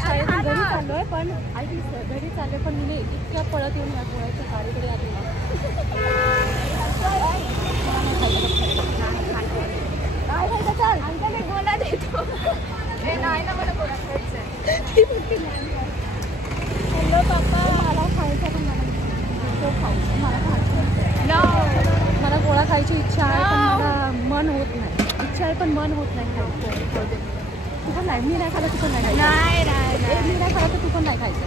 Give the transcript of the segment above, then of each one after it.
शाळेतून घरी चाललोय पण घरी चालले पण मी इतक्या पळत येऊन या गोळ्याच्या गाडीकडे आली गोळा देतो नाही ना मला गोळा खायचा हॅलो पापा मला खायचा पण मला खायचं मला गोळा खायची इच्छा आहे पण मला मन होत नाही इच्छा आहे पण मन होत नाही खायचं तू पण नाही मी नाही खायला तू पण नाही खायचं मी नाही खायला तर तू पण नाही खायचं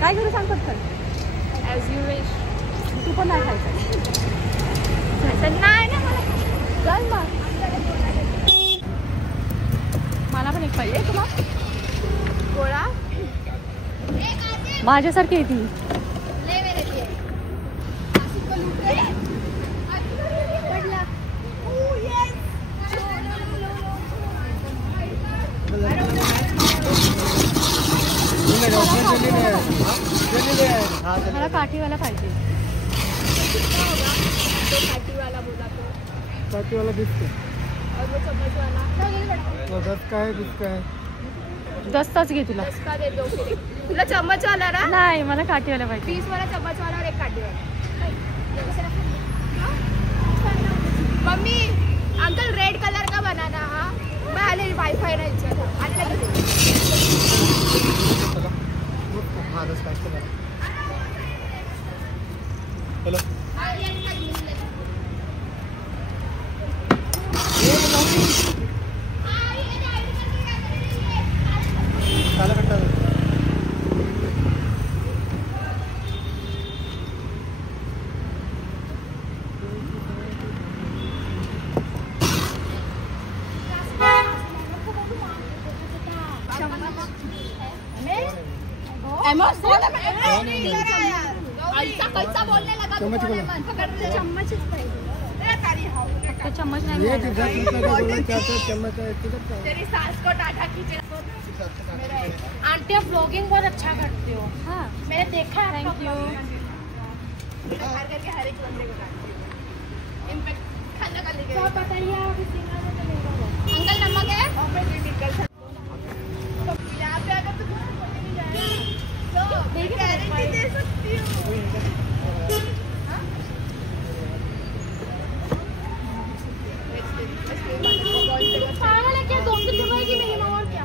काय करू सांग पटकन ॲज यू विश तू पण नाही खायचं नाही ना मला चल मग मला पण एक पाहिजे तुला गोळा माझ्यासारखी आहे ती मला काठीवाला पाहिजे काठीवाला बोला तो काठीवाला दिसतो और वो चम्मच वाला काय 10 घे तुला का दे दो फिर तुला चम्मच वाला ना नाही मला काठीवाला पाहिजे 20 वाला चम्मच वाला और एक काठीवाला मम्मी अंकल रेड कलर का बनाना हाँ मैं आले वाईफाई ना इच्छा था आने लगे चलो कैसा बोलने लगा चम्मच चम्मच नहीं तेरी सास को टाटा खींचे आंटी आप ब्लॉगिंग बहुत अच्छा करते हो हाँ मैंने देखा है थैंक यू करके हर एक बंदे को डालती हूँ इनफैक्ट खाना का लेके तो बताइए आप अंकल नमक है और मैं निकल यहाँ पे अगर तो गारंटी दे सकती हूँ पागल है क्या 2 रुपए की मिनिमम और क्या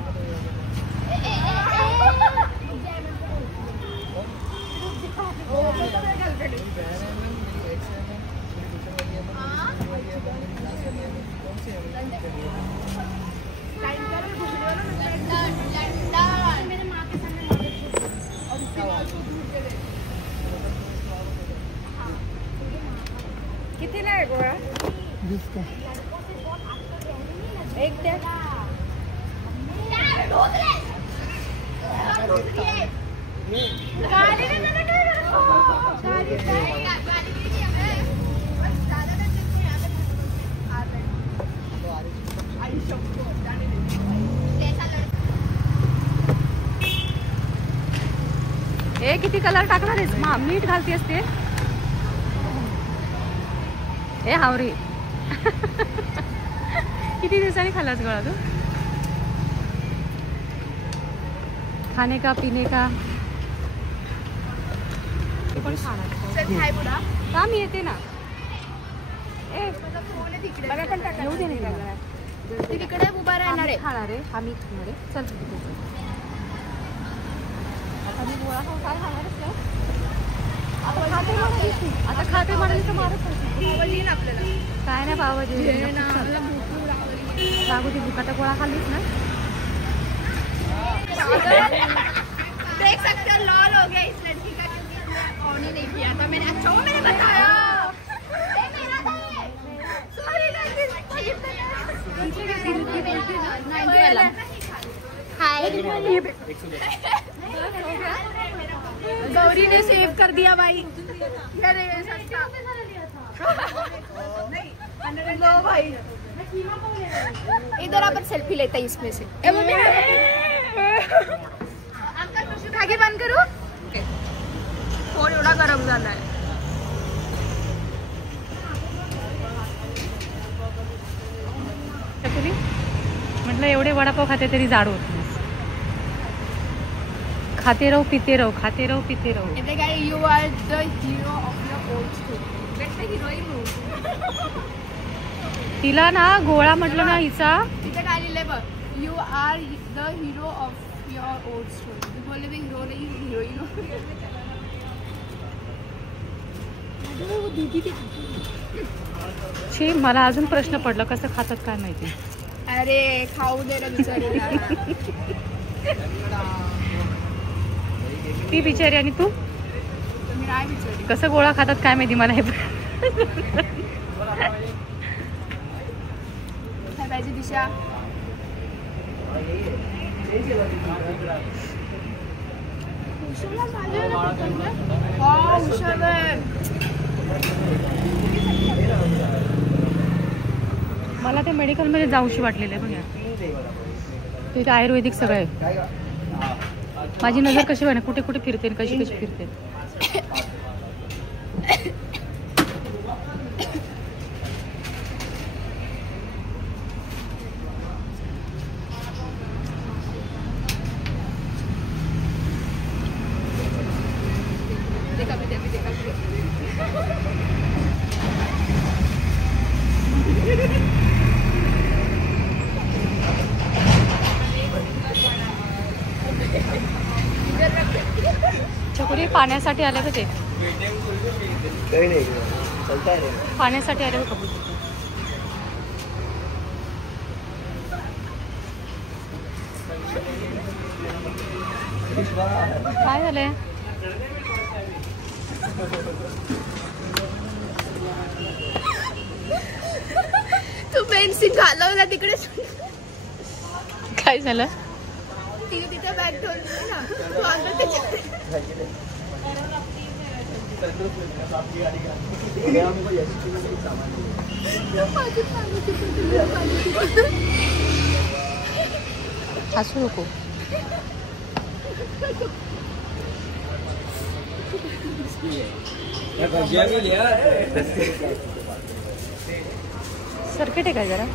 कितीला आहे गोळा 20 का एक द्या हे किती कलर टाकणार आहेस मा मीठ घालते असते हे हावरी किती दिवसांनी खाल्लास गोळा तू खाने का पीने का पण खाणार काम येते ना ए मला पण टाका येऊ दे नाही तिकडे उभा राहणार आहे खाणार आहे आम्ही खाणार आहे चल तिथे आता मी गोळा खाऊन काय खाणारच काय आता खाते म्हणाली तर मारत येईन आपल्याला काय नाही पावभाजी लागू ती भूक आता गोळा खाल्लीस ना देख सकते हो लॉल हो गया इस लड़की का क्योंकि इसने ऑन ही नहीं किया था मैंने अच्छा वो मैंने बताया गौरी ने सेव कर दिया भाई लो भाई इधर अपन सेल्फी लेते हैं इसमें से खाके बंद करू फोन एवढा गरम झालाय म्हटलं एवढे वडापाव खाते तरी जाड होत खाते रहो पीते रहो, खाते रहो पीते रहो. इथे काय you are the hero of your old story. Heroine तिला ना गोळा म्हटलं ना हिचा. तिथे काय लिहिलंय बघ, you are the hero of your old story. तू बोलले मी हिरो नाही हिरोईन. छी, मला अजून प्रश्न पडला कसं खातात काय माहिती. अरे खाऊ दे ना बिचारीला. ती बिचारी आणि तू मी नाही बिचारी. कसं गोळा खातात काय माहिती मला हे. काय पाहिजे दिशा? मला ते मेडिकल मध्ये जाऊशी वाटलेलं आहे बघा. तिथे आयुर्वेदिक सगळं आहे. माझी नजर कशी बघा कुठे कुठे फिरते आणि कशी कशी फिरते. चकुरी पाण्यासाठी आले का ते? पाण्यासाठी आले का? काय झालंय? तू पेन्सिल घालवला तिकडे. काय झालं? ती तिथे बॅग ठेवली ना, तू अंदर त्याच्या. हसू नको. सर्किट आहे काय जरा?